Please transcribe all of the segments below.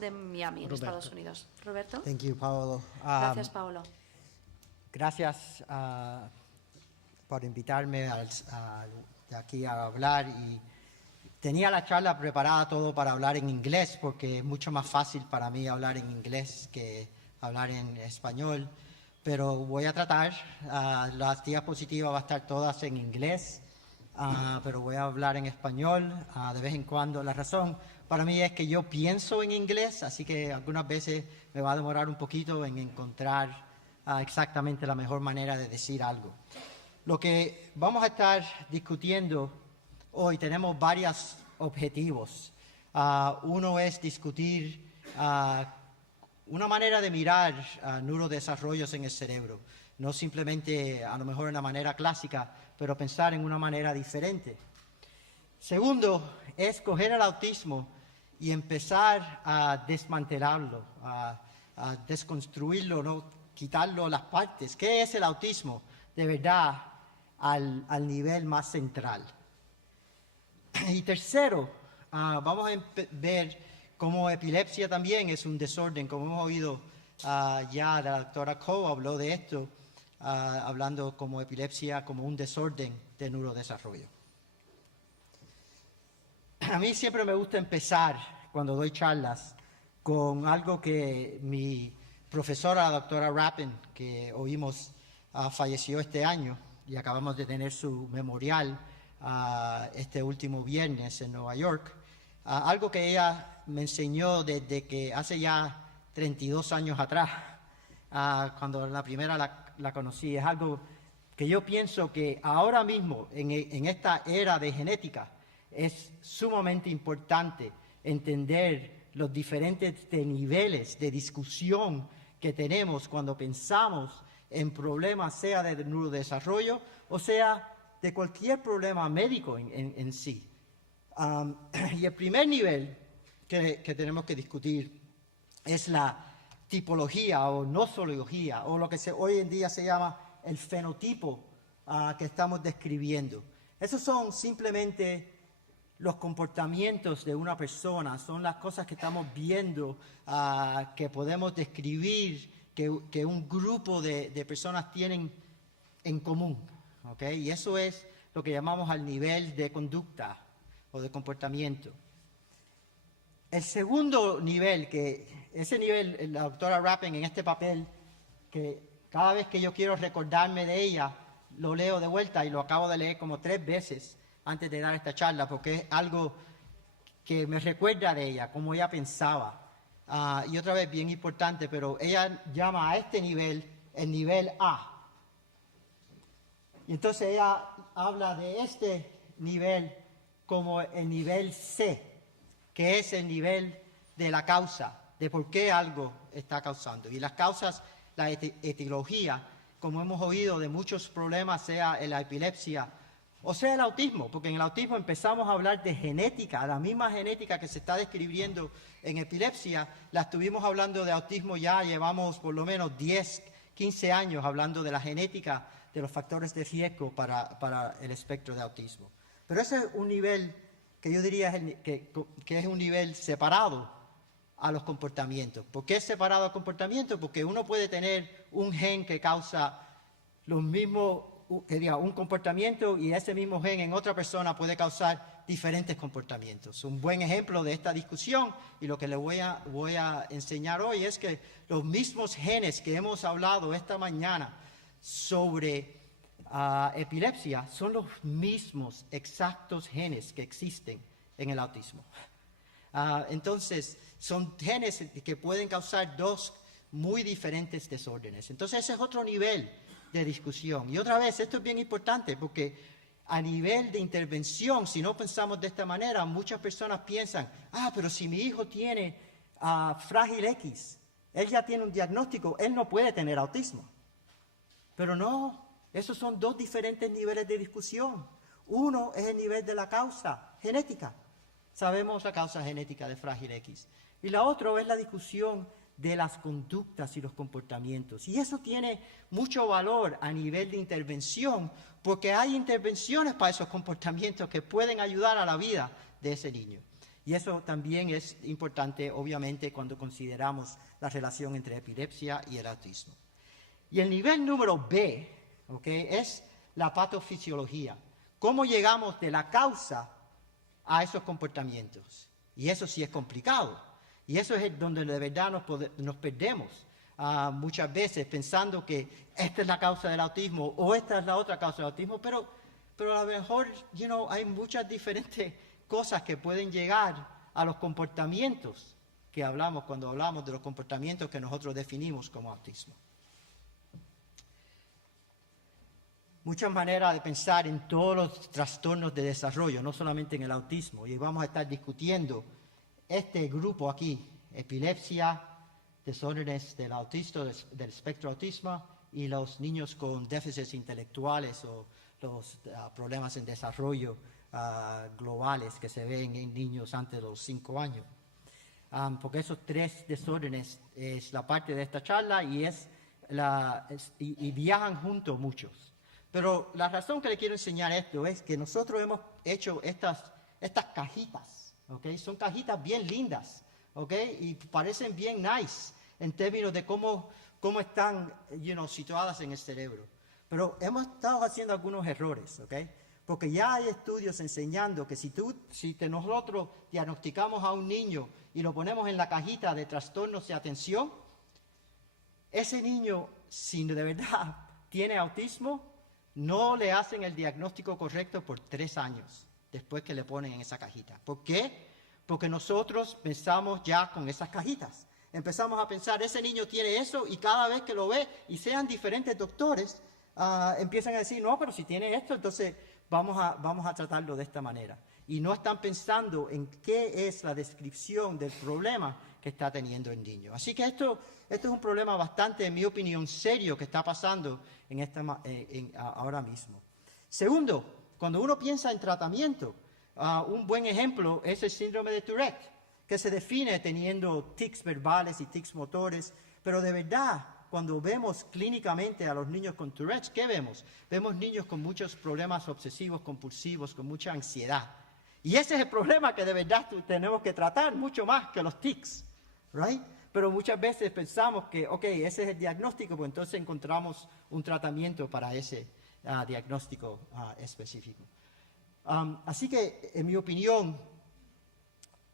de Miami, en Estados Unidos. Roberto. Thank you, Paolo. Gracias, Paolo. Gracias por invitarme de aquí a hablar. Y tenía la charla preparada todo para hablar en inglés, porque es mucho más fácil para mí hablar en inglés que hablar en español. Pero voy a tratar. Las diapositivas van a estar todas en inglés, pero voy a hablar en español de vez en cuando. La razón para mí es que yo pienso en inglés, así que algunas veces me va a demorar un poquito en encontrar exactamente la mejor manera de decir algo. Lo que vamos a estar discutiendo hoy, tenemos varios objetivos. Uno es discutir una manera de mirar neurodesarrollos en el cerebro, no simplemente a lo mejor de una manera clásica, pero pensar en una manera diferente. Segundo, es coger el autismo y empezar a desmantelarlo, a desconstruirlo, ¿no? Quitarlo las partes. ¿Qué es el autismo? De verdad, al nivel más central. Y tercero, vamos a ver cómo epilepsia también es un desorden, como hemos oído ya la doctora Coe habló de esto, hablando como epilepsia como un desorden de neurodesarrollo. A mí siempre me gusta empezar, cuando doy charlas, con algo que mi profesora, la doctora Rappin, que oímos, falleció este año y acabamos de tener su memorial este último viernes en Nueva York. Algo que ella me enseñó desde que hace ya 32 años atrás, cuando la primera la conocí, es algo que yo pienso que ahora mismo, en esta era de genética, es sumamente importante entender los diferentes niveles de discusión que tenemos cuando pensamos en problemas, sea de neurodesarrollo o sea de cualquier problema médico en sí. Y el primer nivel que tenemos que discutir es la tipología o nosología, o lo que hoy en día se llama el fenotipo que estamos describiendo. Esos son simplemente los comportamientos de una persona, son las cosas que estamos viendo, que podemos describir, que un grupo de personas tienen en común. ¿Okay? Y eso es lo que llamamos al nivel de conducta o de comportamiento. El segundo nivel, ese nivel, la doctora Rappin en este papel, que cada vez que yo quiero recordarme de ella, lo leo de vuelta y lo acabo de leer como 3 veces antes de dar esta charla, porque es algo que me recuerda de ella, cómo ella pensaba. Y otra vez, bien importante, pero ella llama a este nivel el nivel A. Y entonces ella habla de este nivel como el nivel C, que es el nivel de la causa, de por qué algo está causando. Y las causas, la etiología, como hemos oído de muchos problemas, sea la epilepsia o sea el autismo, porque en el autismo empezamos a hablar de genética, la misma genética que se está describiendo en epilepsia, la estuvimos hablando de autismo ya, llevamos por lo menos 10, 15 años hablando de la genética, de los factores de riesgo para el espectro de autismo. Pero ese es un nivel que yo diría que es un nivel separado a los comportamientos. ¿Por qué es separado al comportamiento? Porque uno puede tener un gen que causa los mismos, un comportamiento, y ese mismo gen en otra persona puede causar diferentes comportamientos. Un buen ejemplo de esta discusión, y lo que le voy a enseñar hoy, es que los mismos genes que hemos hablado esta mañana sobre epilepsia son los mismos exactos genes que existen en el autismo. Entonces, son genes que pueden causar 2 muy diferentes desórdenes. Entonces, ese es otro nivel de discusión. Y otra vez, esto es bien importante porque a nivel de intervención, si no pensamos de esta manera, muchas personas piensan, pero si mi hijo tiene frágil X, él ya tiene un diagnóstico, él no puede tener autismo. Pero no, esos son 2 diferentes niveles de discusión. Uno es el nivel de la causa genética. Sabemos la causa genética de frágil X. Y la otra es la discusión de las conductas y los comportamientos. Y eso tiene mucho valor a nivel de intervención, porque hay intervenciones para esos comportamientos que pueden ayudar a la vida de ese niño. Y eso también es importante, obviamente, cuando consideramos la relación entre epilepsia y el autismo. Y el nivel número B, ¿okay?, es la patofisiología. ¿Cómo llegamos de la causa a esos comportamientos? Y eso sí es complicado. Y eso es donde de verdad nos perdemos muchas veces pensando que esta es la causa del autismo o esta es la otra causa del autismo, pero a lo mejor, hay muchas diferentes cosas que pueden llegar a los comportamientos que hablamos cuando hablamos de los comportamientos que nosotros definimos como autismo. Muchas maneras de pensar en todos los trastornos de desarrollo, no solamente en el autismo. Y vamos a estar discutiendo este grupo aquí, epilepsia, desórdenes del autismo, del espectro autismo, y los niños con déficits intelectuales o los problemas en desarrollo globales que se ven en niños antes de los 5 años. Porque esos 3 desórdenes es la parte de esta charla y viajan juntos muchos. Pero la razón que le quiero enseñar esto es que nosotros hemos hecho estas cajitas, ¿okay? Son cajitas bien lindas, ¿okay? Y parecen bien nice en términos de cómo están situadas en el cerebro. Pero hemos estado haciendo algunos errores, ¿okay? Porque ya hay estudios enseñando que si nosotros diagnosticamos a un niño y lo ponemos en la cajita de trastornos de atención, ese niño, si de verdad tiene autismo, no le hacen el diagnóstico correcto por 3 años después que le ponen en esa cajita. ¿Por qué? Porque nosotros pensamos ya con esas cajitas. Empezamos a pensar, ese niño tiene eso, y cada vez que lo ve, y sean diferentes doctores, empiezan a decir, no, pero si tiene esto, entonces vamos a tratarlo de esta manera. Y no están pensando en qué es la descripción del problema que está teniendo el niño. Así que esto es un problema bastante, en mi opinión, serio que está pasando ahora mismo. Segundo, cuando uno piensa en tratamiento, un buen ejemplo es el síndrome de Tourette, que se define teniendo tics verbales y tics motores, pero de verdad, cuando vemos clínicamente a los niños con Tourette, ¿qué vemos? Vemos niños con muchos problemas obsesivos, compulsivos, con mucha ansiedad. Y ese es el problema que de verdad tenemos que tratar mucho más que los tics, ¿right? Pero muchas veces pensamos que, ese es el diagnóstico, pues entonces encontramos un tratamiento para ese diagnóstico específico. Así que, en mi opinión,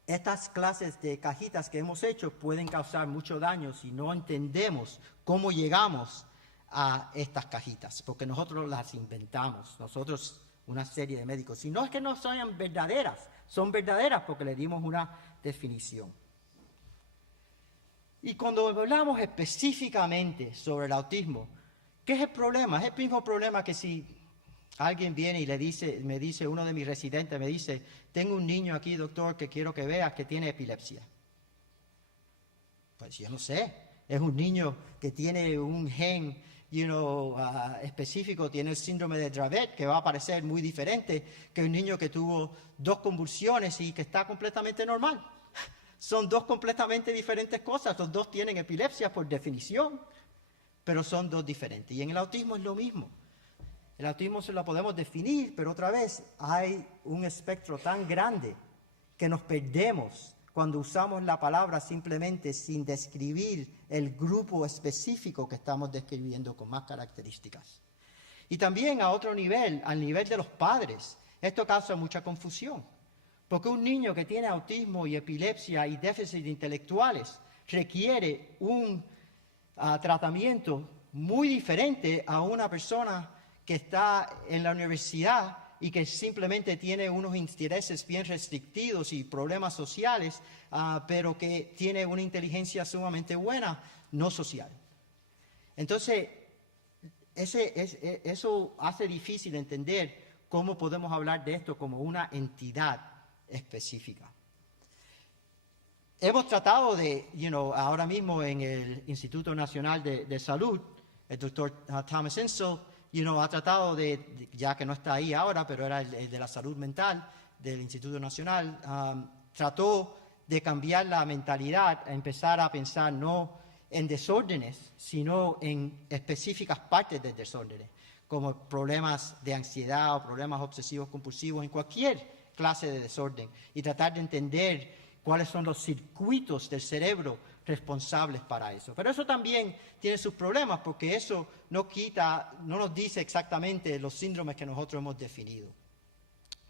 estas clases de cajitas que hemos hecho pueden causar mucho daño si no entendemos cómo llegamos a estas cajitas, porque nosotros las inventamos, nosotros, una serie de médicos. Si no es que no sean verdaderas, son verdaderas porque le dimos una definición. Y cuando hablamos específicamente sobre el autismo, ¿qué es el problema? Es el mismo problema que si alguien viene y me dice, uno de mis residentes me dice, tengo un niño aquí, doctor, que quiero que veas que tiene epilepsia. Pues yo no sé, es un niño que tiene un gen específico, tiene el síndrome de Dravet, que va a parecer muy diferente que un niño que tuvo 2 convulsiones y que está completamente normal. Son 2 completamente diferentes cosas, los 2 tienen epilepsia por definición, pero son 2 diferentes. Y en el autismo es lo mismo. El autismo se lo podemos definir, pero otra vez hay un espectro tan grande que nos perdemos cuando usamos la palabra simplemente sin describir el grupo específico que estamos describiendo con más características. Y también a otro nivel, al nivel de los padres, esto causa mucha confusión. Porque un niño que tiene autismo y epilepsia y déficits intelectuales requiere un tratamiento muy diferente a una persona que está en la universidad y que simplemente tiene unos intereses bien restrictivos y problemas sociales, pero que tiene una inteligencia sumamente buena, no social. Entonces, eso hace difícil entender cómo podemos hablar de esto como una entidad específica. Hemos tratado de, ahora mismo en el Instituto Nacional de Salud, el doctor Thomas Insel, ha tratado de, ya que no está ahí ahora, pero era el de la salud mental del Instituto Nacional, trató de cambiar la mentalidad, a empezar a pensar no en desórdenes, sino en específicas partes de desórdenes, como problemas de ansiedad o problemas obsesivos compulsivos en cualquier clase de desorden y tratar de entender cuáles son los circuitos del cerebro responsables para eso. Pero eso también tiene sus problemas porque eso no nos dice exactamente los síndromes que nosotros hemos definido.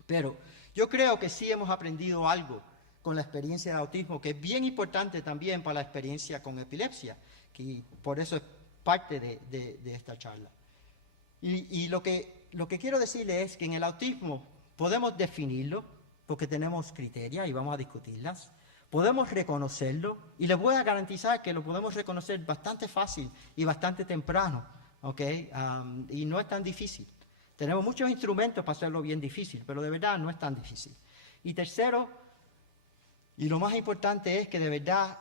Pero yo creo que sí hemos aprendido algo con la experiencia de autismo, que es bien importante también para la experiencia con epilepsia, que por eso es parte de esta charla. Y lo que quiero decirle es que en el autismo podemos definirlo, porque tenemos criterios y vamos a discutirlas. Podemos reconocerlo, y les voy a garantizar que lo podemos reconocer bastante fácil y bastante temprano, ¿ok? Y no es tan difícil. Tenemos muchos instrumentos para hacerlo bien difícil, pero de verdad no es tan difícil. Y tercero, y lo más importante es que de verdad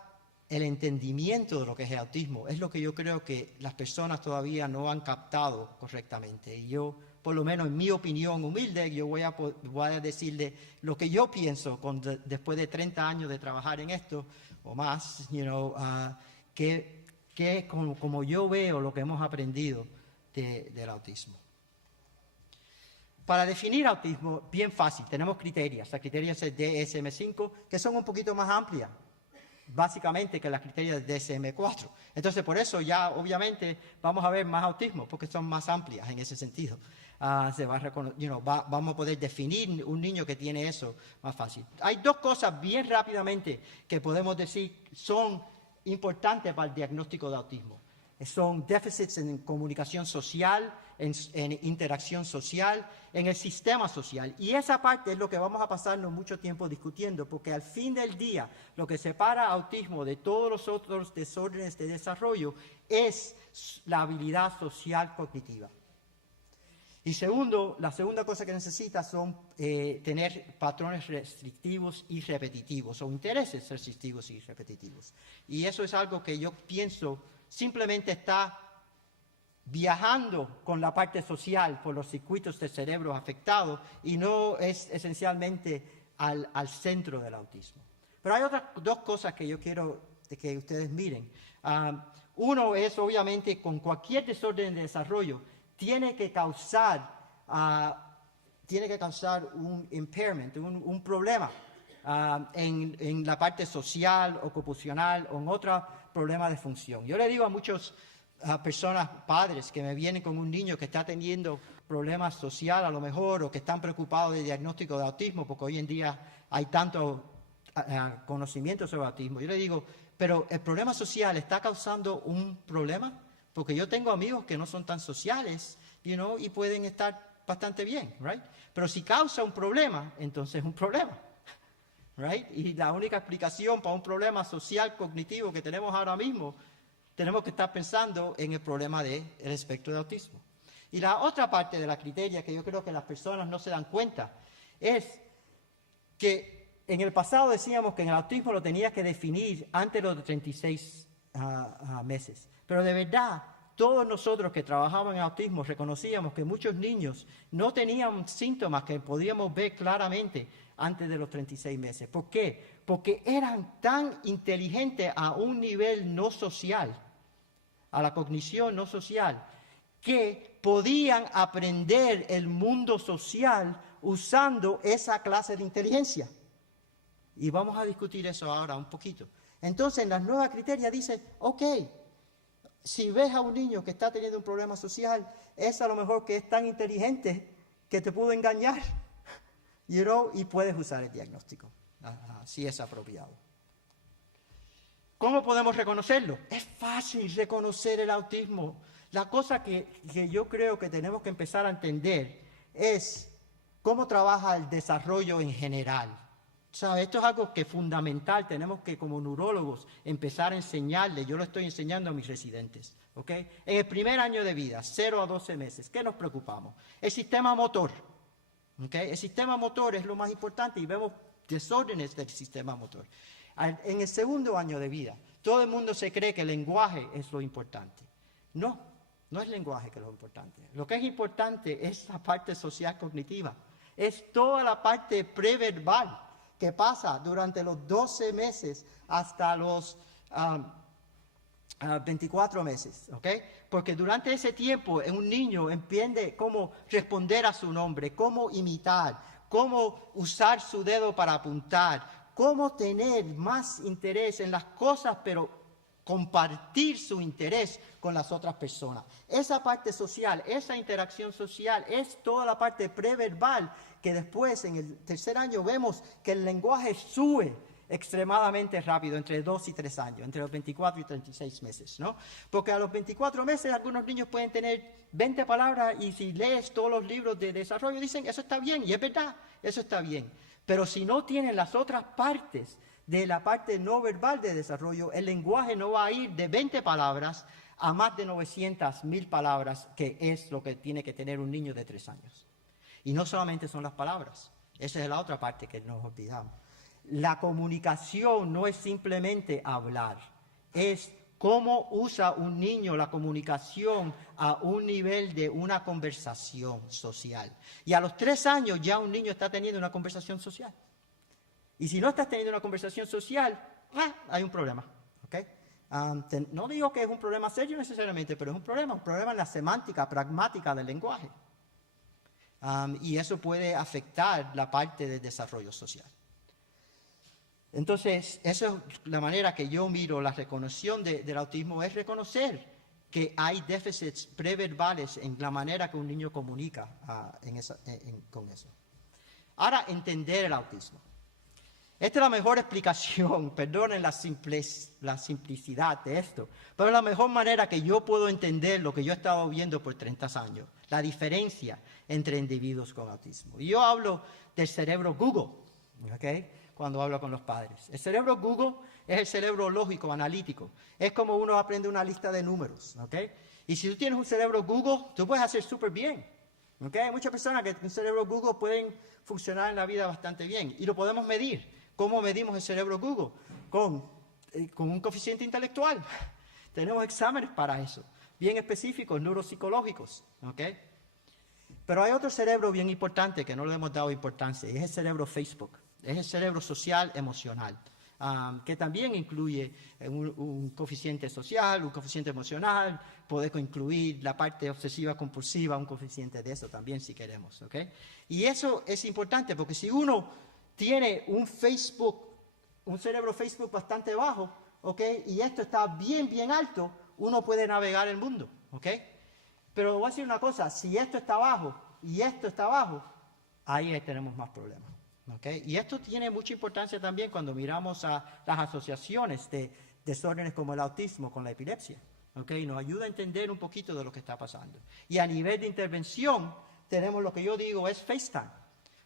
el entendimiento de lo que es el autismo es lo que yo creo que las personas todavía no han captado correctamente. Y yo, por lo menos en mi opinión humilde, yo voy a decirle lo que yo pienso después de 30 años de trabajar en esto o más, que es como yo veo lo que hemos aprendido del autismo. Para definir autismo, bien fácil, tenemos criterios. Los criterios del DSM-5, que son un poquito más amplias, básicamente, que las criterios del DSM-4. Entonces, por eso ya, obviamente, vamos a ver más autismo, porque son más amplias en ese sentido. Vamos a poder definir un niño que tiene eso más fácil. Hay dos cosas bien rápidamente que podemos decir son importantes para el diagnóstico de autismo. Son déficits en comunicación social, en interacción social, en el sistema social. Y esa parte es lo que vamos a pasarnos mucho tiempo discutiendo, porque al fin del día lo que separa autismo de todos los otros desórdenes de desarrollo es la habilidad social cognitiva. Y segundo, la segunda cosa que necesita son tener patrones restrictivos y repetitivos, o intereses restrictivos y repetitivos. Y eso es algo que yo pienso simplemente está viajando con la parte social por los circuitos del cerebro afectados y no es esencialmente al centro del autismo. Pero hay otras dos cosas que yo quiero que ustedes miren. Uno es, obviamente, con cualquier desorden de desarrollo, tiene que causar un impairment, un problema en la parte social, ocupacional o en otro problema de función. Yo le digo a muchas personas, padres, que me vienen con un niño que está teniendo problemas sociales a lo mejor o que están preocupados del diagnóstico de autismo, porque hoy en día hay tanto conocimiento sobre autismo. Yo le digo, pero el problema social está causando un problema, porque yo tengo amigos que no son tan sociales, y pueden estar bastante bien, right? Pero si causa un problema, entonces es un problema, right? Y la única explicación para un problema social cognitivo que tenemos ahora mismo, tenemos que estar pensando en el problema del espectro de autismo. Y la otra parte de la criteria que yo creo que las personas no se dan cuenta es que en el pasado decíamos que en el autismo lo tenías que definir antes de los 36 meses. Pero de verdad, todos nosotros que trabajábamos en autismo reconocíamos que muchos niños no tenían síntomas que podíamos ver claramente antes de los 36 meses. ¿Por qué? Porque eran tan inteligentes a un nivel no social, a la cognición no social, que podían aprender el mundo social usando esa clase de inteligencia. Y vamos a discutir eso ahora un poquito. Entonces, en las nuevas criterias dice, ok, si ves a un niño que está teniendo un problema social, es a lo mejor que es tan inteligente que te pudo engañar, y puedes usar el diagnóstico, si es apropiado. ¿Cómo podemos reconocerlo? Es fácil reconocer el autismo. La cosa que yo creo que tenemos que empezar a entender es cómo trabaja el desarrollo en general. ¿Sabe? Esto es algo que es fundamental, tenemos que como neurólogos empezar a enseñarle, yo lo estoy enseñando a mis residentes, ¿ok? En el primer año de vida, 0 a 12 meses, ¿qué nos preocupamos? El sistema motor, ¿ok? El sistema motor es lo más importante y vemos desórdenes del sistema motor. En el segundo año de vida, todo el mundo se cree que el lenguaje es lo importante. No es el lenguaje que es lo importante. Lo que es importante es la parte social cognitiva, es toda la parte preverbal que pasa durante los 12 meses hasta los 24 meses, ¿ok? Porque durante ese tiempo un niño entiende cómo responder a su nombre, cómo imitar, cómo usar su dedo para apuntar, cómo tener más interés en las cosas, pero compartir su interés con las otras personas. Esa parte social, esa interacción social, es toda la parte preverbal que después en el tercer año vemos que el lenguaje sube extremadamente rápido, entre 2 y 3 años, entre los 24 y 36 meses, ¿no? Porque a los 24 meses algunos niños pueden tener 20 palabras y si lees todos los libros de desarrollo dicen, eso está bien, y es verdad, eso está bien. Pero si no tienen las otras partes de la parte no verbal de desarrollo, el lenguaje no va a ir de 20 palabras a más de 900,000 palabras, que es lo que tiene que tener un niño de 3 años. Y no solamente son las palabras, esa es la otra parte que nos olvidamos. La comunicación no es simplemente hablar, es cómo usa un niño la comunicación a un nivel de una conversación social. Y a los 3 años ya un niño está teniendo una conversación social. Y si no estás teniendo una conversación social, hay un problema. ¿Okay? No digo que es un problema serio necesariamente, pero es un problema en la semántica pragmática del lenguaje. Y eso puede afectar la parte del desarrollo social. Entonces, esa es la manera que yo miro la reconoción del autismo, es reconocer que hay déficits preverbales en la manera que un niño comunica con eso. Ahora, entender el autismo. Esta es la mejor explicación, perdonen la simplicidad de esto, pero es la mejor manera que yo puedo entender lo que yo he estado viendo por 30 años, la diferencia entre individuos con autismo. Y yo hablo del cerebro Google, ¿ok? Cuando hablo con los padres. El cerebro Google es el cerebro lógico, analítico. Es como uno aprende una lista de números, ¿ok? Y si tú tienes un cerebro Google, tú puedes hacer súper bien, ¿ok? Hay muchas personas que con un cerebro Google pueden funcionar en la vida bastante bien y lo podemos medir. ¿Cómo medimos el cerebro Google? Con un coeficiente intelectual. Tenemos exámenes para eso, bien específicos, neuropsicológicos, ¿ok? Pero hay otro cerebro bien importante que no le hemos dado importancia, y es el cerebro Facebook. Es el cerebro social emocional, que también incluye un coeficiente social, un coeficiente emocional, puede incluir la parte obsesiva compulsiva, un coeficiente de eso también si queremos, ¿ok? Y eso es importante porque si uno tiene un cerebro Facebook bastante bajo, ¿ok? Y esto está bien alto, uno puede navegar el mundo, ¿ok? Pero voy a decir una cosa, si esto está bajo y esto está bajo, ahí tenemos más problemas. ¿Okay? Y esto tiene mucha importancia también cuando miramos a las asociaciones de desórdenes como el autismo con la epilepsia. ¿Okay? Nos ayuda a entender un poquito de lo que está pasando. Y a nivel de intervención tenemos lo que yo digo es FaceTime.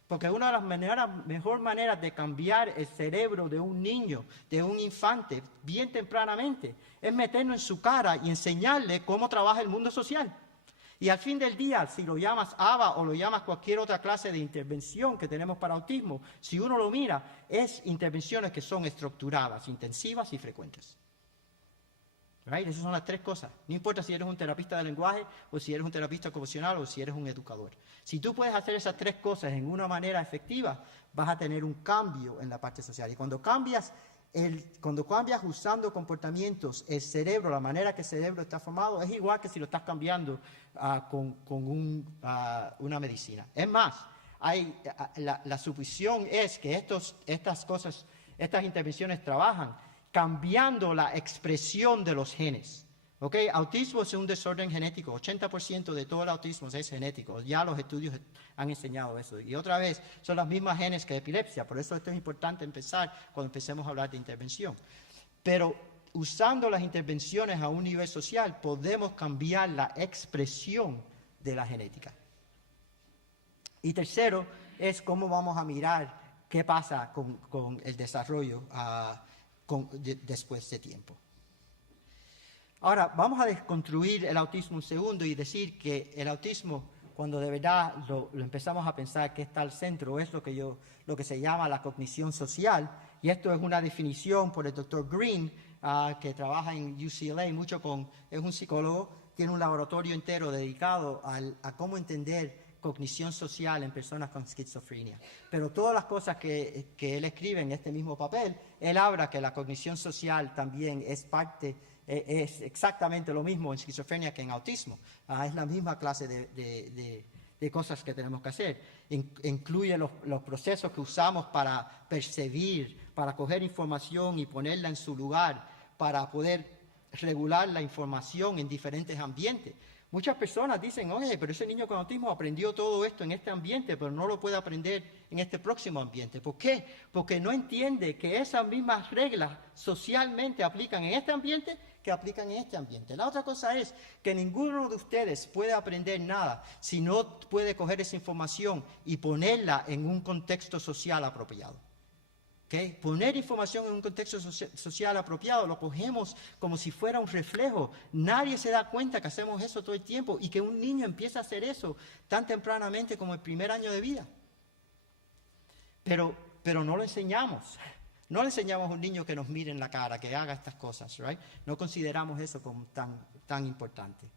Porque una de las mejores maneras de cambiar el cerebro de un niño, de un infante, bien tempranamente, es meternos en su cara y enseñarle cómo trabaja el mundo social. Y al fin del día, si lo llamas ABA o lo llamas cualquier otra clase de intervención que tenemos para autismo, si uno lo mira, es intervenciones que son estructuradas, intensivas y frecuentes. Right? Esas son las 3 cosas. No importa si eres un terapista de lenguaje o si eres un terapista ocupacional o si eres un educador. Si tú puedes hacer esas 3 cosas en una manera efectiva, vas a tener un cambio en la parte social. Y cuando cambias usando comportamientos, el cerebro, la manera que el cerebro está formado, es igual que si lo estás cambiando con una medicina. Es más, la suposición es que estas intervenciones trabajan cambiando la expresión de los genes. ¿Okay? Autismo es un desorden genético, 80% de todo el autismo es genético, ya los estudios han enseñado eso. Y otra vez, son las mismas genes que epilepsia, por eso esto es importante empezar cuando empecemos a hablar de intervención. Pero usando las intervenciones a un nivel social, podemos cambiar la expresión de la genética. Y tercero, es cómo vamos a mirar qué pasa con el desarrollo después de tiempo. Ahora, vamos a desconstruir el autismo un segundo y decir que el autismo, cuando de verdad lo empezamos a pensar que está al centro, es lo que se llama la cognición social. Y esto es una definición por el Dr. Green, que trabaja en UCLA, es un psicólogo, tiene un laboratorio entero dedicado a cómo entender cognición social en personas con esquizofrenia. Pero todas las cosas que él escribe en este mismo papel, él habla que la cognición social también es exactamente lo mismo en esquizofrenia que en autismo. Es la misma clase de cosas que tenemos que hacer. Incluye los procesos que usamos para percibir, para coger información y ponerla en su lugar, para poder regular la información en diferentes ambientes. Muchas personas dicen, oye, pero ese niño con autismo aprendió todo esto en este ambiente, pero no lo puede aprender en este próximo ambiente. ¿Por qué? Porque no entiende que esas mismas reglas socialmente aplican en este ambiente que aplican en este ambiente. La otra cosa es que ninguno de ustedes puede aprender nada si no puede coger esa información y ponerla en un contexto social apropiado. ¿Okay? Poner información en un contexto social apropiado lo cogemos como si fuera un reflejo. Nadie se da cuenta que hacemos eso todo el tiempo y que un niño empieza a hacer eso tan tempranamente como el primer año de vida. Pero no lo enseñamos. No le enseñamos a un niño que nos mire en la cara, que haga estas cosas, right? No consideramos eso como tan importante.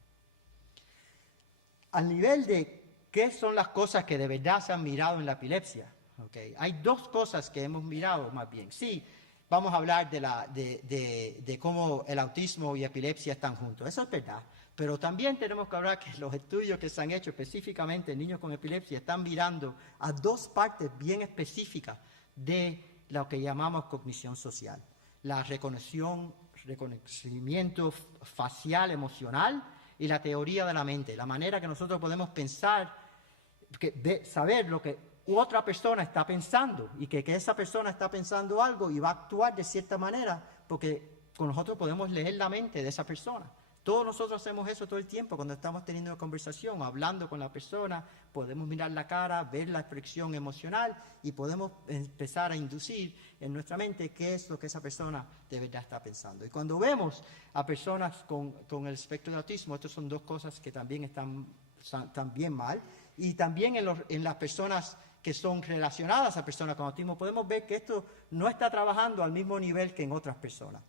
Al nivel de qué son las cosas que de verdad se han mirado en la epilepsia. Okay. Hay dos cosas que hemos mirado más bien. Sí, vamos a hablar de cómo el autismo y epilepsia están juntos. Eso es verdad. Pero también tenemos que hablar que los estudios que se han hecho específicamente en niños con epilepsia están mirando a dos partes bien específicas de lo que llamamos cognición social. La reconocimiento facial emocional y la teoría de la mente. La manera que nosotros podemos pensar, saber lo que otra persona está pensando y que esa persona está pensando algo y va a actuar de cierta manera porque con nosotros podemos leer la mente de esa persona. Todos nosotros hacemos eso todo el tiempo cuando estamos teniendo una conversación, hablando con la persona, podemos mirar la cara, ver la expresión emocional y podemos empezar a inducir en nuestra mente qué es lo que esa persona de verdad está pensando. Y cuando vemos a personas con el espectro de autismo, estas son dos cosas que también están bien mal. Y también en las personas que son relacionadas a personas con autismo, podemos ver que esto no está trabajando al mismo nivel que en otras personas.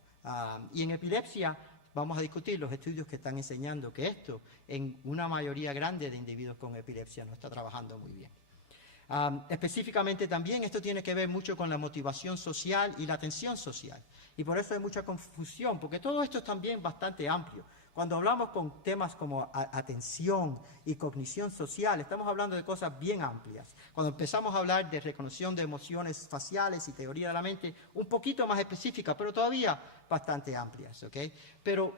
Y en epilepsia vamos a discutir los estudios que están enseñando que esto en una mayoría grande de individuos con epilepsia no está trabajando muy bien. Específicamente también esto tiene que ver mucho con la motivación social y la atención social. Y por eso hay mucha confusión, porque todo esto es también bastante amplio. Cuando hablamos con temas como atención y cognición social, estamos hablando de cosas bien amplias. Cuando empezamos a hablar de reconoción de emociones faciales y teoría de la mente, un poquito más específica, pero todavía bastante amplias, ¿ok? Pero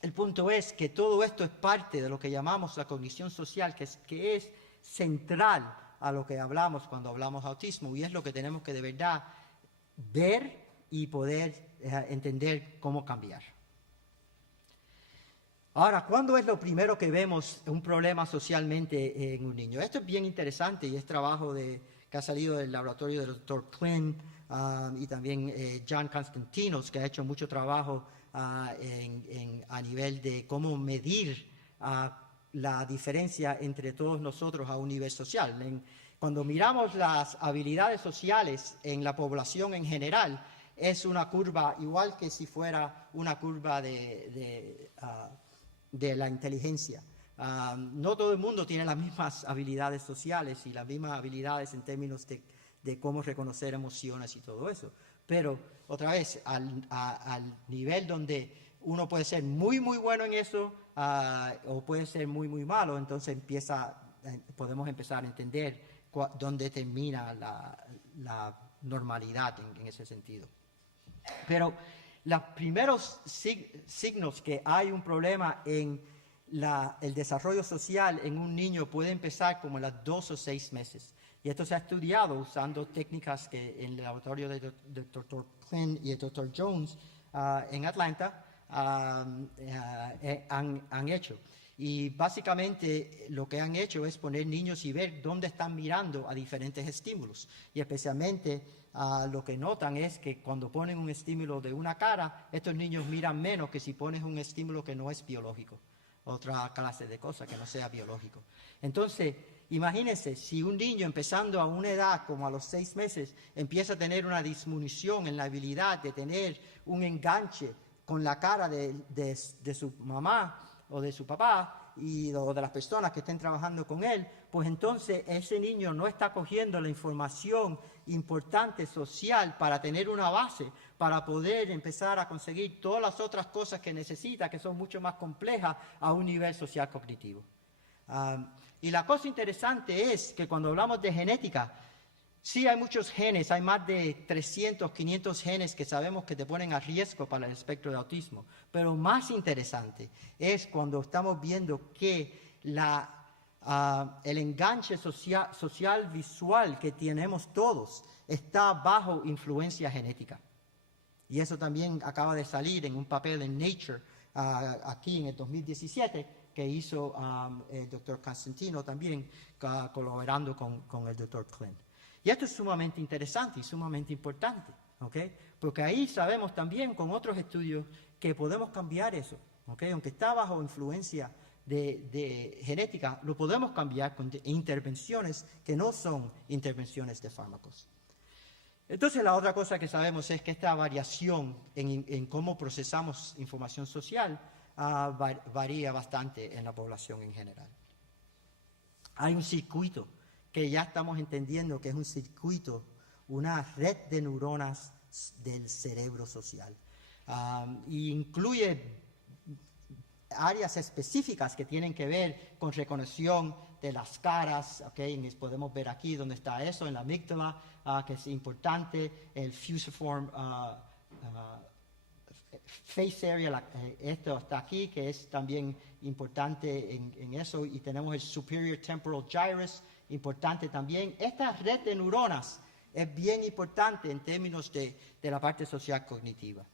el punto es que todo esto es parte de lo que llamamos la cognición social, que es central a lo que hablamos cuando hablamos de autismo, y es lo que tenemos que de verdad ver y poder entender cómo cambiar. Ahora, ¿cuándo es lo primero que vemos un problema socialmente en un niño? Esto es bien interesante y es trabajo que ha salido del laboratorio del Dr. Quinn y también John Constantinos, que ha hecho mucho trabajo a nivel de cómo medir la diferencia entre todos nosotros a un nivel social. Cuando miramos las habilidades sociales en la población en general, es una curva igual que si fuera una curva de la inteligencia. No todo el mundo tiene las mismas habilidades sociales y las mismas habilidades en términos de cómo reconocer emociones y todo eso. Pero, otra vez, al nivel donde uno puede ser muy, muy bueno en eso o puede ser muy, muy malo, entonces podemos empezar a entender dónde termina la normalidad en ese sentido. Pero los primeros signos que hay un problema en el desarrollo social en un niño puede empezar como a los 2 o 6 meses. Y esto se ha estudiado usando técnicas que en el laboratorio del Dr. Quinn y el Dr. Jones en Atlanta han hecho. Y básicamente lo que han hecho es poner niños y ver dónde están mirando a diferentes estímulos. Y especialmente lo que notan es que cuando ponen un estímulo de una cara, estos niños miran menos que si pones un estímulo que no es biológico, otra clase de cosa que no sea biológico. Entonces, imagínense, si un niño empezando a una edad como a los 6 meses empieza a tener una disminución en la habilidad de tener un enganche con la cara de su mamá o de su papá o de las personas que estén trabajando con él, pues entonces ese niño no está cogiendo la información importante social para tener una base, para poder empezar a conseguir todas las otras cosas que necesita, que son mucho más complejas a un nivel social cognitivo. Y la cosa interesante es que cuando hablamos de genética, sí hay muchos genes, hay más de 300, 500 genes que sabemos que te ponen a riesgo para el espectro de autismo. Pero más interesante es cuando estamos viendo que el enganche social visual que tenemos todos está bajo influencia genética. Y eso también acaba de salir en un papel en Nature aquí en el 2017 que hizo el doctor Constantino también colaborando con el doctor Clint. Y esto es sumamente interesante y sumamente importante, ¿ok? Porque ahí sabemos también con otros estudios que podemos cambiar eso, ¿ok? Aunque está bajo influencia de genética, lo podemos cambiar con intervenciones que no son intervenciones de fármacos. Entonces, la otra cosa que sabemos es que esta variación en cómo procesamos información social varía bastante en la población en general. Hay un circuito que ya estamos entendiendo que es un circuito, una red de neuronas del cerebro social. Y incluye áreas específicas que tienen que ver con reconexión de las caras, ¿okay? Podemos ver aquí dónde está eso, en la amígdala, que es importante, el fusiform face area, esto está aquí, que es también importante en eso, y tenemos el superior temporal gyrus, importante también. Esta red de neuronas es bien importante en términos de la parte social cognitiva.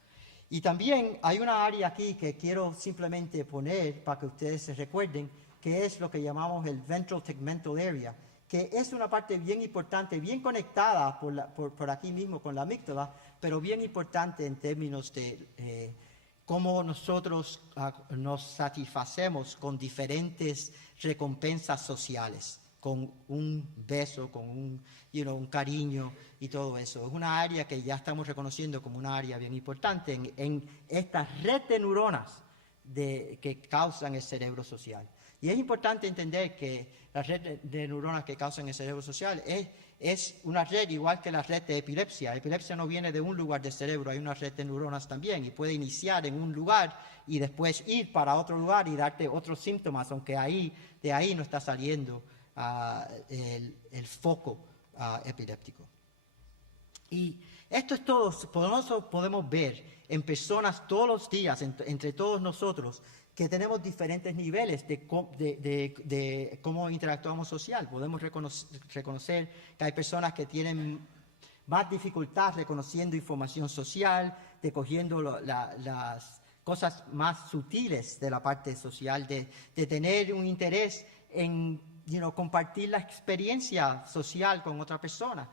Y también hay una área aquí que quiero simplemente poner para que ustedes se recuerden, que es lo que llamamos el ventral tegmental area, que es una parte bien importante, bien conectada por aquí mismo con la amígdala, pero bien importante en términos de cómo nosotros nos satisfacemos con diferentes recompensas sociales, con un beso, con un cariño y todo eso. Es una área que ya estamos reconociendo como una área bien importante en esta red de neuronas que causan el cerebro social. Y es importante entender que la red de neuronas que causan el cerebro social es una red igual que la red de epilepsia. La epilepsia no viene de un lugar del cerebro, hay una red de neuronas también y puede iniciar en un lugar y después ir para otro lugar y darte otros síntomas, aunque de ahí no está saliendo el foco epiléptico. Y esto es todo, nosotros podemos ver en personas todos los días, entre todos nosotros, que tenemos diferentes niveles de cómo interactuamos social. Podemos reconocer que hay personas que tienen más dificultad reconociendo información social, cogiendo las cosas más sutiles de la parte social, de tener un interés en compartir la experiencia social con otra persona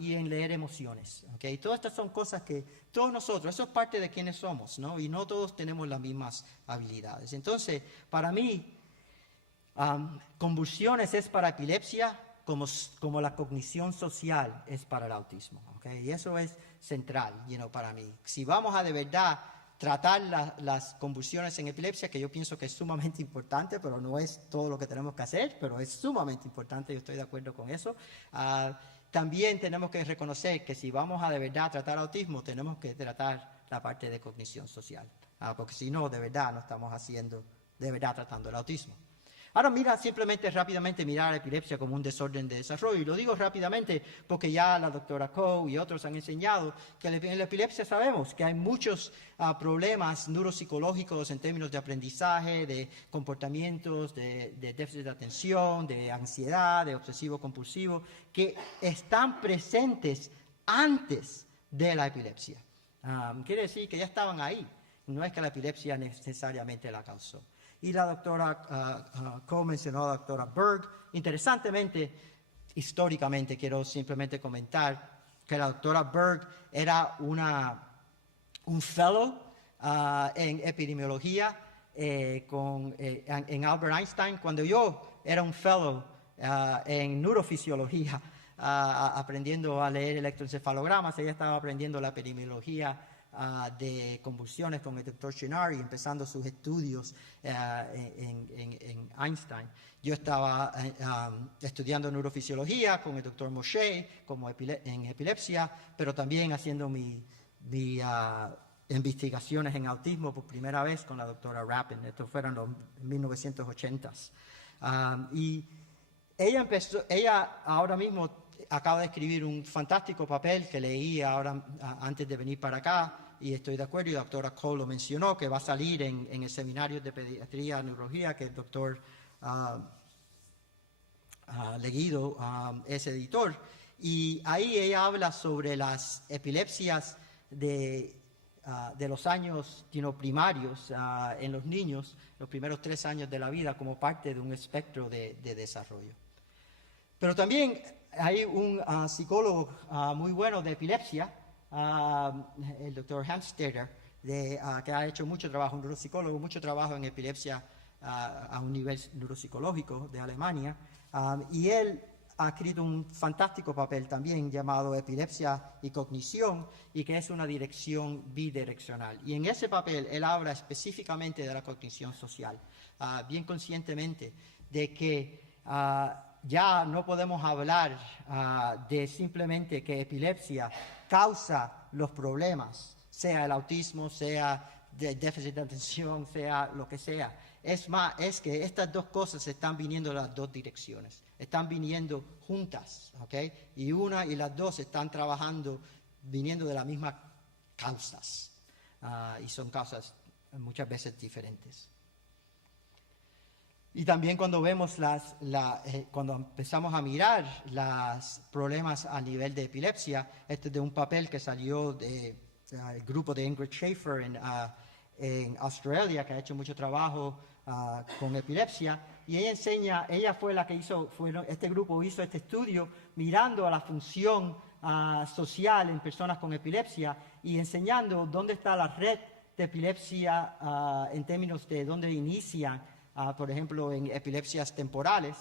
y en leer emociones. ¿Okay? Todas estas son cosas que todos nosotros, eso es parte de quienes somos, ¿no? Y no todos tenemos las mismas habilidades. Entonces, para mí, convulsiones es para epilepsia como la cognición social es para el autismo. ¿Okay? Y eso es central para mí. Si vamos a de verdad tratar las convulsiones en epilepsia, que yo pienso que es sumamente importante, pero no es todo lo que tenemos que hacer, pero es sumamente importante, yo estoy de acuerdo con eso. También tenemos que reconocer que si vamos a de verdad tratar autismo, tenemos que tratar la parte de cognición social, porque si no, de verdad no estamos tratando el autismo. Ahora simplemente rápidamente mirar la epilepsia como un desorden de desarrollo. Y lo digo rápidamente porque ya la doctora Coe y otros han enseñado que en la epilepsia sabemos que hay muchos problemas neuropsicológicos en términos de aprendizaje, de comportamientos, de déficit de atención, de ansiedad, de obsesivo compulsivo, que están presentes antes de la epilepsia. Quiere decir que ya estaban ahí. No es que la epilepsia necesariamente la causó. Y la doctora Coe mencionó a la doctora Berg. Interesantemente, históricamente, quiero simplemente comentar que la doctora Berg era un fellow en epidemiología en Albert Einstein. Cuando yo era un fellow en neurofisiología, aprendiendo a leer electroencefalogramas, ella estaba aprendiendo la epidemiología de convulsiones con el doctor Chinari, empezando sus estudios en Einstein. Yo estaba estudiando neurofisiología con el doctor Moshe en epilepsia, pero también haciendo mis investigaciones en autismo por primera vez con la doctora Rapin. Estos fueron los 1980s. Y ella ahora mismo acaba de escribir un fantástico papel que leí ahora antes de venir para acá, y estoy de acuerdo, y la doctora Cole lo mencionó, que va a salir en el seminario de pediatría y neurología, que el doctor Leguido es editor. Y ahí ella habla sobre las epilepsias de los años primarios en los niños, los primeros 3 años de la vida, como parte de un espectro de desarrollo. Pero también hay un psicólogo muy bueno de epilepsia, el doctor Hamstetter, que ha hecho mucho trabajo, un neuropsicólogo, mucho trabajo en epilepsia a un nivel neuropsicológico de Alemania, y él ha escrito un fantástico papel también llamado Epilepsia y Cognición, y que es una dirección bidireccional. Y en ese papel él habla específicamente de la cognición social, bien conscientemente de que ya no podemos hablar de simplemente que epilepsia causa los problemas, sea el autismo, sea de déficit de atención, sea lo que sea. Es más, es que estas dos cosas están viniendo de las dos direcciones, están viniendo juntas, ¿ok? Y una y las dos están trabajando, viniendo de las mismas causas, y son causas muchas veces diferentes. Y también cuando vemos cuando empezamos a mirar los problemas a nivel de epilepsia, este es de un papel que salió del grupo de Ingrid Schaefer en Australia, que ha hecho mucho trabajo con epilepsia, y ella fue la que este grupo hizo este estudio mirando a la función social en personas con epilepsia y enseñando dónde está la red de epilepsia en términos de dónde inician, por ejemplo, en epilepsias temporales,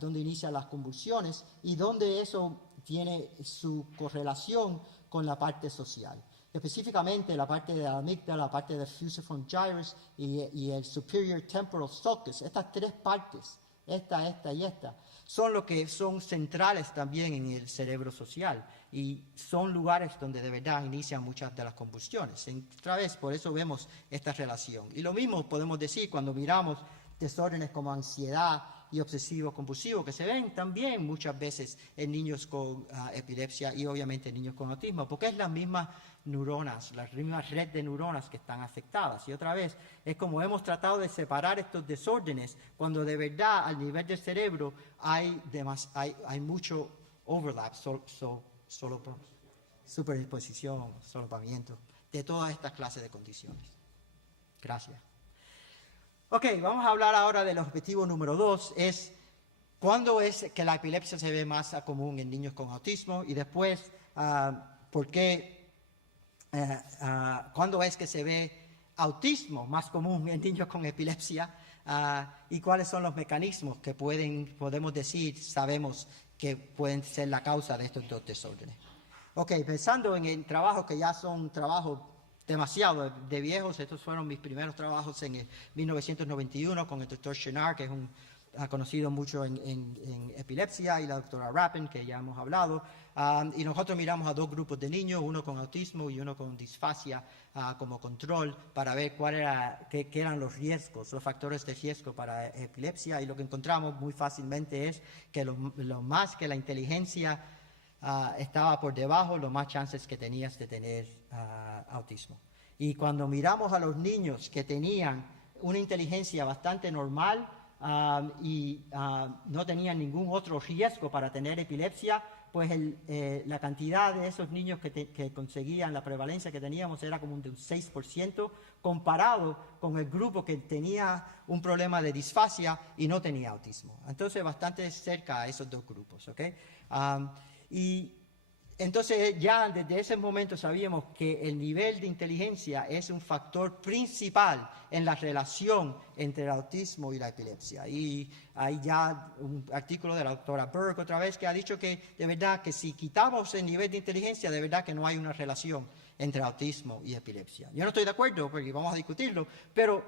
donde inician las convulsiones y donde eso tiene su correlación con la parte social. Específicamente la parte de la amígdala, la parte del fusiform gyrus y el superior temporal sulcus. Estas 3 partes, esta y esta, son lo que son centrales también en el cerebro social y son lugares donde de verdad inician muchas de las convulsiones. Otra vez, por eso vemos esta relación. Y lo mismo podemos decir cuando miramos desórdenes como ansiedad y obsesivo-compulsivo, que se ven también muchas veces en niños con epilepsia y obviamente en niños con autismo, porque es las mismas neuronas, la misma red de neuronas que están afectadas. Y otra vez, es como hemos tratado de separar estos desórdenes, cuando de verdad al nivel del cerebro hay mucho overlap, superimposición, solapamiento, de todas estas clases de condiciones. Gracias. Ok, vamos a hablar ahora del objetivo número 2, es cuándo es que la epilepsia se ve más común en niños con autismo, y después cuándo es que se ve autismo más común en niños con epilepsia, y cuáles son los mecanismos que podemos decir, sabemos que pueden ser la causa de estos dos desórdenes. Ok, pensando en el trabajo que ya son trabajos demasiado de viejos. Estos fueron mis primeros trabajos en 1991 con el doctor Chenard, que es conocido mucho en epilepsia, y la doctora Rapin, que ya hemos hablado. Y nosotros miramos a 2 grupos de niños, uno con autismo y uno con disfasia como control, para ver qué eran los riesgos, los factores de riesgo para epilepsia. Y lo que encontramos muy fácilmente es que lo más que la inteligencia estaba por debajo, lo más chances que tenías de tener autismo. Y cuando miramos a los niños que tenían una inteligencia bastante normal y no tenían ningún otro riesgo para tener epilepsia, pues la cantidad de esos niños que conseguían, la prevalencia que teníamos era como de un 6%, comparado con el grupo que tenía un problema de disfasia y no tenía autismo. Entonces, bastante cerca a esos 2 grupos, ¿ok? Y entonces ya desde ese momento sabíamos que el nivel de inteligencia es un factor principal en la relación entre el autismo y la epilepsia. Y hay ya un artículo de la doctora Berg otra vez que ha dicho que de verdad que si quitamos el nivel de inteligencia, de verdad que no hay una relación entre autismo y epilepsia. Yo no estoy de acuerdo, porque vamos a discutirlo, pero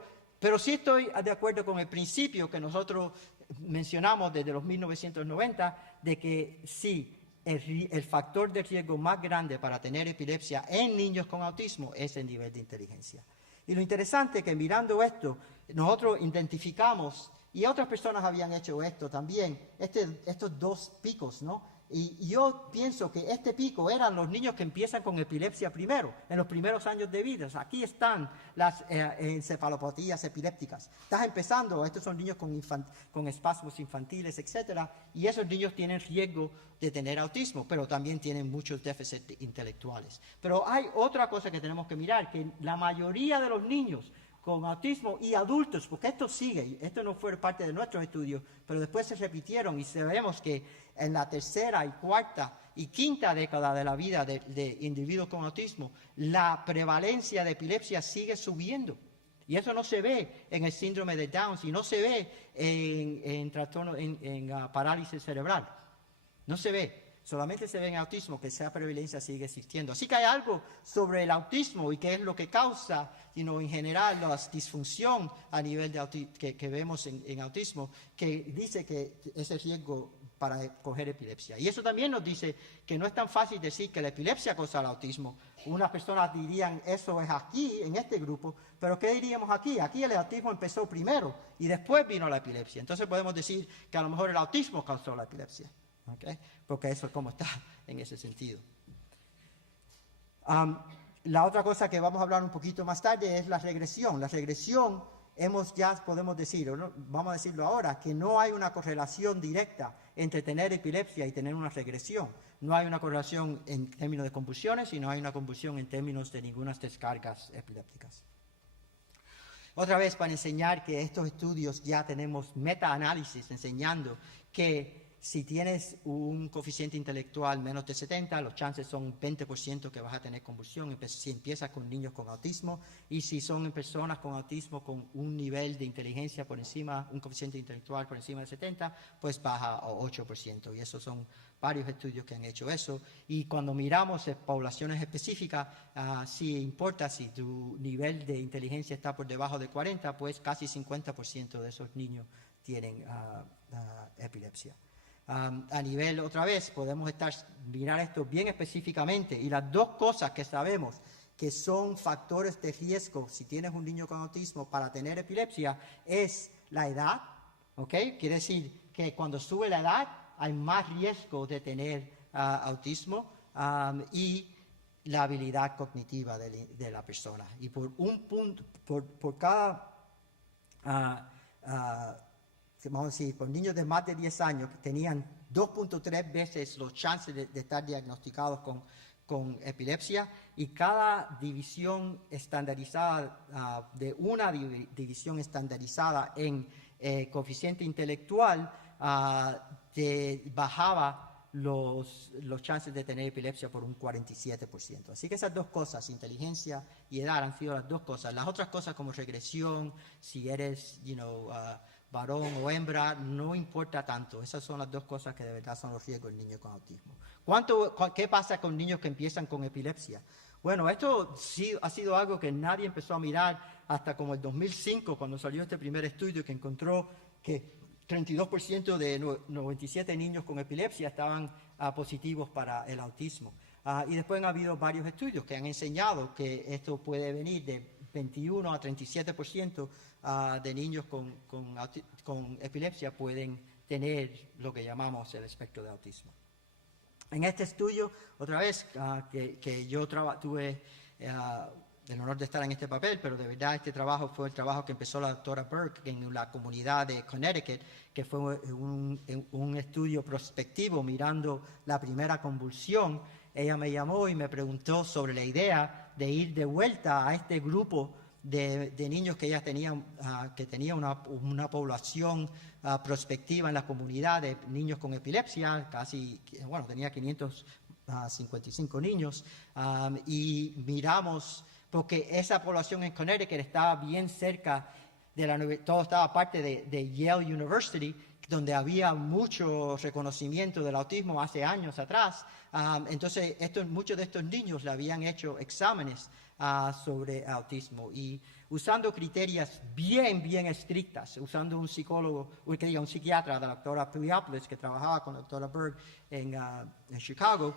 sí estoy de acuerdo con el principio que nosotros mencionamos desde los 1990, de que sí, el factor de riesgo más grande para tener epilepsia en niños con autismo es el nivel de inteligencia. Y lo interesante es que mirando esto, nosotros identificamos Y otras personas habían hecho esto también, estos dos picos, ¿no? Y yo pienso que este pico eran los niños que empiezan con epilepsia primero, en los primeros años de vida. O sea, aquí están las encefalopatías epilépticas. Estás empezando, estos son niños con espasmos infantiles, etcétera, y esos niños tienen riesgo de tener autismo, pero también tienen muchos déficits intelectuales. Pero hay otra cosa que tenemos que mirar, que la mayoría de los niños con autismo y adultos, porque esto sigue, esto no fue parte de nuestros estudios, pero después se repitieron y sabemos que en la tercera y cuarta y quinta década de la vida de individuos con autismo, la prevalencia de epilepsia sigue subiendo. Y eso no se ve en el síndrome de Down y no se ve en trastorno, en parálisis cerebral. No se ve. Solamente se ve en autismo que esa prevalencia sigue existiendo. Así que hay algo sobre el autismo y qué es lo que causa, en general, la disfunción a nivel de que vemos en autismo, que dice que es el riesgo para coger epilepsia. Y eso también nos dice que no es tan fácil decir que la epilepsia causa el autismo. Unas personas dirían, eso es aquí, en este grupo, pero ¿qué diríamos aquí? Aquí el autismo empezó primero y después vino la epilepsia. Entonces podemos decir que a lo mejor el autismo causó la epilepsia. ¿Okay? Porque eso es como está en ese sentido. La otra cosa que vamos a hablar un poquito más tarde es la regresión. La regresión, podemos decir, ¿no? Vamos a decirlo ahora, que no hay una correlación directa entre tener epilepsia y tener una regresión. No hay una correlación en términos de convulsiones y no hay una convulsión en términos de ninguna descargas epilépticas. Otra vez, para enseñar que estos estudios ya tenemos meta-análisis enseñando que si tienes un coeficiente intelectual menos de 70, los chances son 20% que vas a tener convulsión si empiezas con niños con autismo, y si son personas con autismo con un nivel de inteligencia por encima, un coeficiente intelectual por encima de 70, pues baja a 8%. Y esos son varios estudios que han hecho eso. Y cuando miramos poblaciones específicas, sí importa si tu nivel de inteligencia está por debajo de 40, pues casi 50% de esos niños tienen epilepsia. A nivel, otra vez, podemos mirar esto bien específicamente, y las dos cosas que sabemos que son factores de riesgo si tienes un niño con autismo para tener epilepsia es la edad, ¿ok? Quiere decir que cuando sube la edad hay más riesgo de tener autismo, y la habilidad cognitiva de la persona. Y por un punto, por cada vamos a decir, por niños de más de 10 años que tenían 2.3 veces los chances de estar diagnosticados con epilepsia, y cada división estandarizada, de una división estandarizada en coeficiente intelectual, bajaba los chances de tener epilepsia por un 47%. Así que esas dos cosas, inteligencia y edad, han sido las dos cosas. Las otras cosas como regresión, si eres, varón o hembra, no importa tanto. Esas son las dos cosas que de verdad son los riesgos del niño con autismo. ¿Qué pasa con niños que empiezan con epilepsia? Bueno, esto sí ha sido algo que nadie empezó a mirar hasta como el 2005, cuando salió este primer estudio que encontró que 32% de 97 niños con epilepsia estaban positivos para el autismo. Y después han habido varios estudios que han enseñado que esto puede venir de 21 a 37% de niños con epilepsia pueden tener lo que llamamos el espectro de autismo. En este estudio, otra vez, que yo tuve el honor de estar en este papel, pero de verdad este trabajo fue el trabajo que empezó la doctora Burke en la comunidad de Connecticut, que fue un estudio prospectivo mirando la primera convulsión. Ella me llamó y me preguntó sobre la idea de ir de vuelta a este grupo de niños que ella tenía, que tenía una población prospectiva en la comunidad de niños con epilepsia, tenía 555 niños, y miramos, porque esa población en Connecticut estaba bien cerca todo estaba parte de Yale University, donde había mucho reconocimiento del autismo hace años atrás. Entonces, muchos de estos niños le habían hecho exámenes sobre autismo, y usando criterios bien estrictas, usando un psiquiatra, la doctora Piliopoulos, que trabajaba con la doctora Berg en Chicago,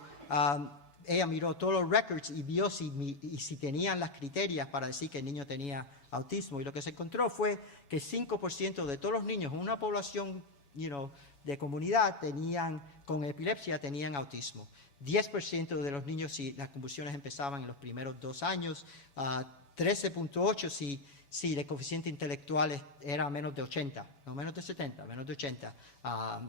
ella miró todos los records y vio si tenían las criterias para decir que el niño tenía autismo. Y lo que se encontró fue que 5% de todos los niños en una población de comunidad con epilepsia tenían autismo. 10% de los niños si las convulsiones empezaban en los primeros 2 años, 13.8% si el coeficiente intelectual era menos de 80, no menos de 70, menos de 80.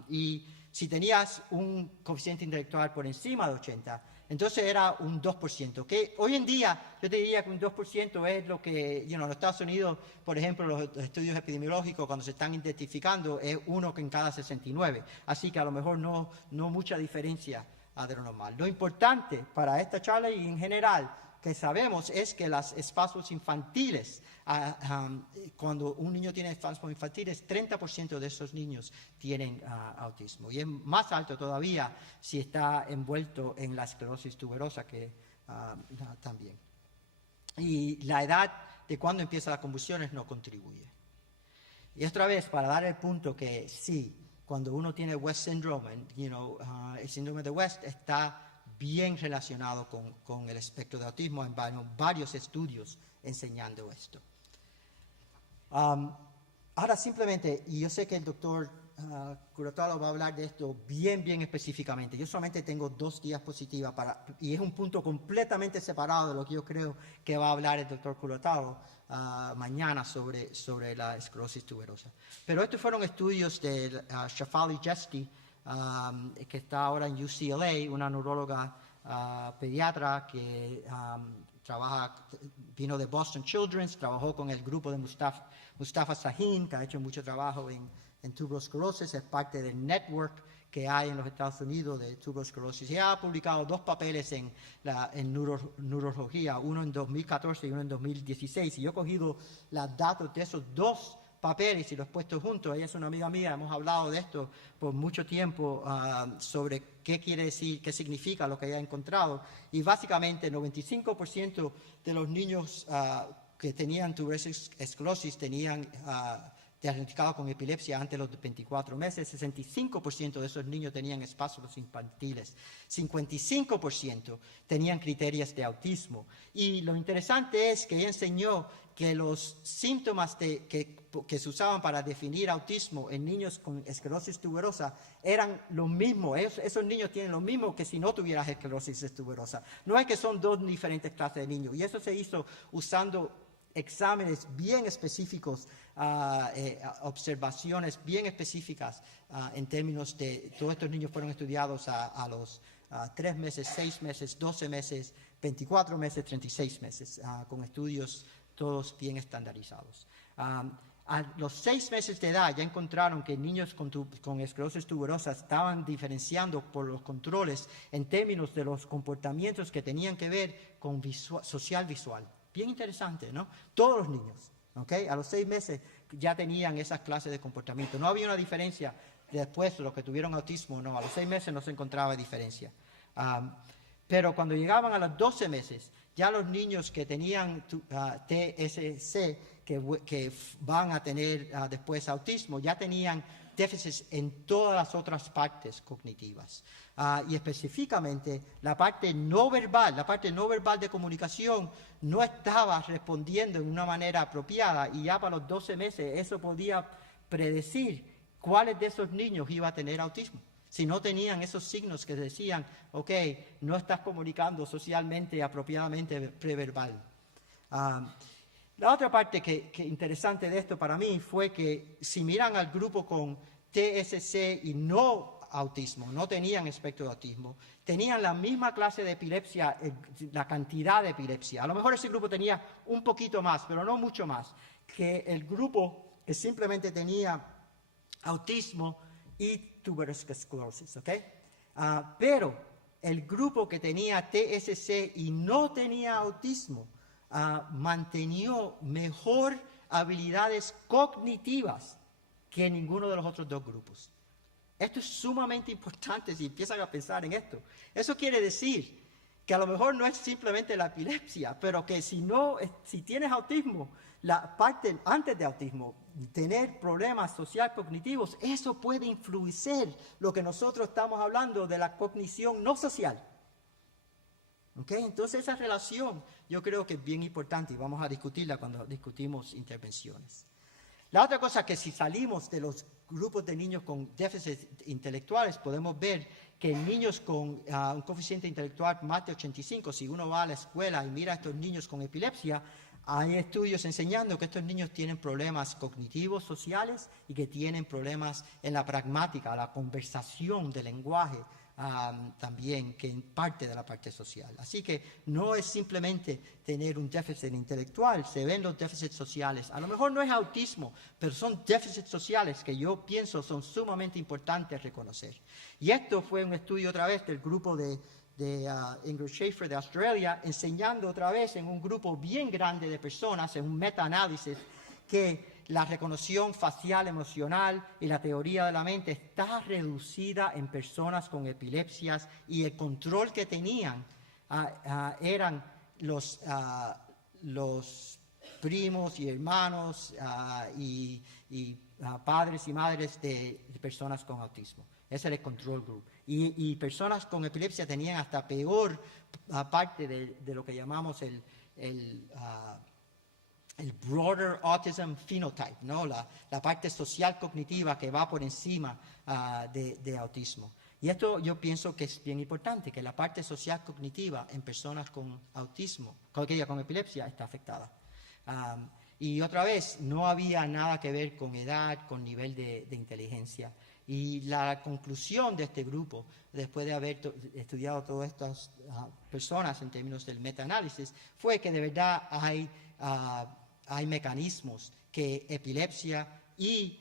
Y si tenías un coeficiente intelectual por encima de 80, entonces era un 2%, que hoy en día yo te diría que un 2% es lo que, en los Estados Unidos, por ejemplo, los estudios epidemiológicos cuando se están identificando es 1 en cada 69, así que a lo mejor no mucha diferencia de lo normal. Lo importante para esta charla y en general que sabemos es que los espasmos infantiles, cuando un niño tiene espasmos infantiles, 30% de esos niños tienen autismo. Y es más alto todavía si está envuelto en la esclerosis tuberosa, que también. Y la edad de cuando empiezan las convulsiones no contribuye. Y otra vez, para dar el punto que sí, cuando uno tiene West Syndrome, el síndrome de West está bien relacionado con el espectro de autismo. Hay varios estudios enseñando esto. Ahora simplemente, y yo sé que el doctor Curatolo va a hablar de esto bien específicamente. Yo solamente tengo 2 diapositivas y es un punto completamente separado de lo que yo creo que va a hablar el doctor Curatolo mañana sobre la esclerosis tuberosa. Pero estos fueron estudios de Shefali Jesti, que está ahora en UCLA, una neuróloga pediatra que vino de Boston Children's, trabajó con el grupo de Mustafa Sahin, que ha hecho mucho trabajo en tuberosclerosis, es parte del network que hay en los Estados Unidos de tuberosclerosis. Y ha publicado 2 papeles en neurología, uno en 2014 y uno en 2016. Y yo he cogido los datos de esos 2 papeles y los he puesto juntos. Ella es una amiga mía, hemos hablado de esto por mucho tiempo, sobre qué quiere decir, qué significa lo que ella ha encontrado. Y básicamente 95% de los niños que tenían tuberosclerosis tenían diagnosticado con epilepsia antes de los 24 meses, 65% de esos niños tenían espasmos infantiles, 55% tenían criterios de autismo. Y lo interesante es que ella enseñó que los síntomas que se usaban para definir autismo en niños con esclerosis tuberosa eran los mismos. Esos niños tienen lo mismo que si no tuvieras esclerosis tuberosa. No es que son 2 diferentes clases de niños. Y eso se hizo usando exámenes bien específicos, observaciones bien específicas en términos de todos estos niños fueron estudiados a los 3 meses, 6 meses, 12 meses, 24 meses, 36 meses, con estudios todos bien estandarizados. A los 6 meses de edad ya encontraron que niños con esclerosis tuberosa estaban diferenciando por los controles en términos de los comportamientos que tenían que ver con social visual. Bien interesante, ¿no? Todos los niños, ¿ok? A los 6 meses ya tenían esas clases de comportamiento. No había una diferencia después de los que tuvieron autismo, no. A los 6 meses no se encontraba diferencia. Pero cuando llegaban a los 12 meses, ya los niños que tenían TSC, que van a tener después autismo, ya tenían déficits en todas las otras partes cognitivas. Y específicamente la parte no verbal de comunicación no estaba respondiendo de una manera apropiada, y ya para los 12 meses eso podía predecir cuáles de esos niños iba a tener autismo. Si no tenían esos signos que decían, ok, no estás comunicando socialmente apropiadamente preverbal. La otra parte que interesante de esto para mí fue que si miran al grupo con TSC y no autismo, no tenían espectro de autismo, tenían la misma clase de epilepsia, la cantidad de epilepsia. A lo mejor ese grupo tenía un poquito más, pero no mucho más, que el grupo que simplemente tenía autismo y tuberosclerosis, ¿ok? Pero el grupo que tenía TSC y no tenía autismo mantenía mejor habilidades cognitivas que ninguno de los otros 2 grupos. Esto es sumamente importante si empiezan a pensar en esto. Eso quiere decir que a lo mejor no es simplemente la epilepsia, pero que si tienes autismo, la parte antes de autismo, tener problemas social cognitivos, eso puede influenciar lo que nosotros estamos hablando de la cognición no social. ¿Ok? Entonces esa relación yo creo que es bien importante y vamos a discutirla cuando discutimos intervenciones. La otra cosa que si salimos de los grupos de niños con déficits intelectuales, podemos ver que niños con un coeficiente intelectual más de 85, si uno va a la escuela y mira a estos niños con epilepsia, hay estudios enseñando que estos niños tienen problemas cognitivos, sociales y que tienen problemas en la pragmática, la conversación del lenguaje, también, que es parte de la parte social. Así que no es simplemente tener un déficit intelectual, se ven los déficits sociales. A lo mejor no es autismo, pero son déficits sociales que yo pienso son sumamente importantes reconocer. Y esto fue un estudio otra vez del grupo de Ingrid Schaefer de Australia, enseñando otra vez en un grupo bien grande de personas, en un meta-análisis, que la reconoción facial emocional y la teoría de la mente está reducida en personas con epilepsias y el control que tenían eran los primos y hermanos y padres y madres de personas con autismo. Ese era el control group. Y personas con epilepsia tenían hasta peor parte de lo que llamamos el broader autism phenotype, ¿no? La parte social cognitiva que va por encima de autismo. Y esto yo pienso que es bien importante, que la parte social cognitiva en personas con autismo, con epilepsia, está afectada. Y otra vez, no había nada que ver con edad, con nivel de inteligencia. Y la conclusión de este grupo, después de haber estudiado todas estas personas en términos del metaanálisis, fue que de verdad hay mecanismos que epilepsia y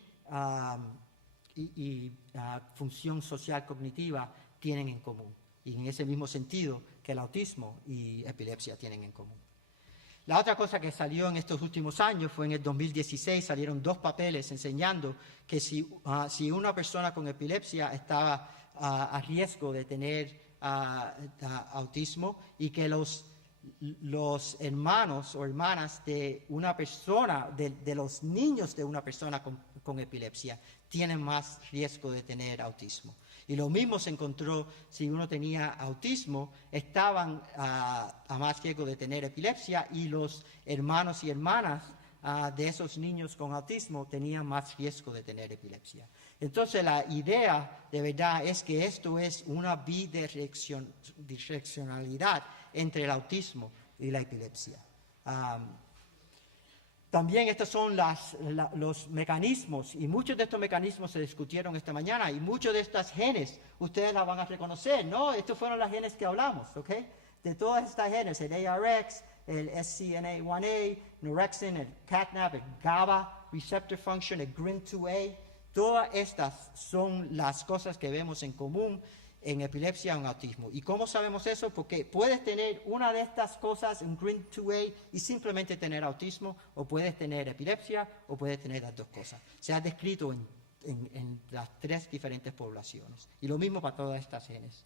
función social cognitiva tienen en común. Y en ese mismo sentido que el autismo y epilepsia tienen en común. La otra cosa que salió en estos últimos años fue en el 2016, salieron 2 papeles enseñando que si una persona con epilepsia estaba a riesgo de tener autismo y que los hermanos o hermanas de una persona, de los niños de una persona con epilepsia, tienen más riesgo de tener autismo. Y lo mismo se encontró si uno tenía autismo, estaban a más riesgo de tener epilepsia y los hermanos y hermanas de esos niños con autismo tenían más riesgo de tener epilepsia. Entonces la idea de verdad es que esto es una bidireccionalidad entre el autismo y la epilepsia. También estos son los mecanismos, y muchos de estos mecanismos se discutieron esta mañana, y muchos de estos genes ustedes la van a reconocer, ¿no? Estos fueron los genes que hablamos, ¿ok? De todas estas genes, el ARX, el SCNA1A, Norexin, el CatNap, el GABA receptor function, el GRIN2A, todas estas son las cosas que vemos en común en epilepsia o en autismo. ¿Y cómo sabemos eso? Porque puedes tener una de estas cosas, un GRIN2A, y simplemente tener autismo, o puedes tener epilepsia, o puedes tener las dos cosas. Se ha descrito en las 3 diferentes poblaciones. Y lo mismo para todas estas genes.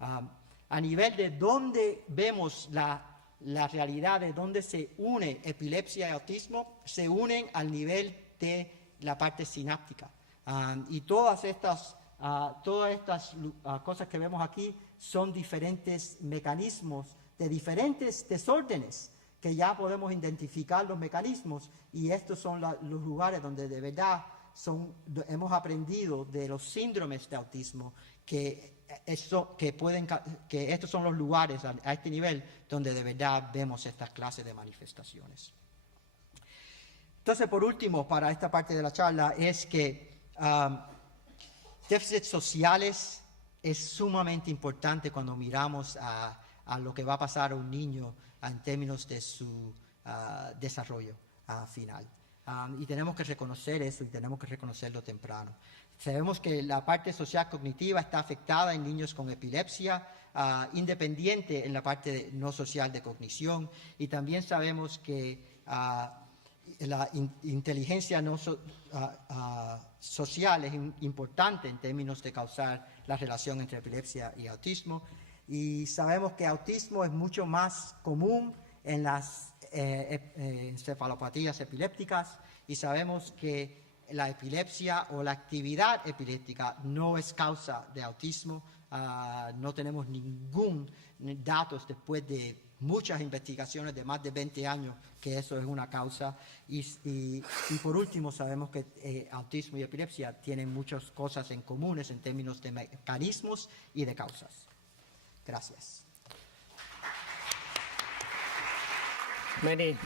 A nivel de dónde vemos la realidad de dónde se une epilepsia y autismo, se unen al nivel de la parte sináptica. Y todas estas cosas que vemos aquí son diferentes mecanismos de diferentes desórdenes que ya podemos identificar los mecanismos, y estos son los lugares donde de verdad hemos aprendido de los síndromes de autismo que estos son los lugares a este nivel donde de verdad vemos estas clases de manifestaciones. Entonces, por último, para esta parte de la charla, es que déficits sociales es sumamente importante cuando miramos a lo que va a pasar a un niño en términos de su desarrollo final. Y tenemos que reconocer eso y tenemos que reconocerlo temprano. Sabemos que la parte social cognitiva está afectada en niños con epilepsia, independiente en la parte no social de cognición, y también sabemos que la inteligencia social es importante en términos de causar la relación entre epilepsia y autismo, y sabemos que autismo es mucho más común en las encefalopatías epilépticas, y sabemos que la epilepsia o la actividad epiléptica no es causa de autismo. No tenemos ningún datos después de muchas investigaciones de más de 20 años que eso es una causa. Y por último, sabemos que autismo y epilepsia tienen muchas cosas en comunes en términos de mecanismos y de causas. Gracias. Many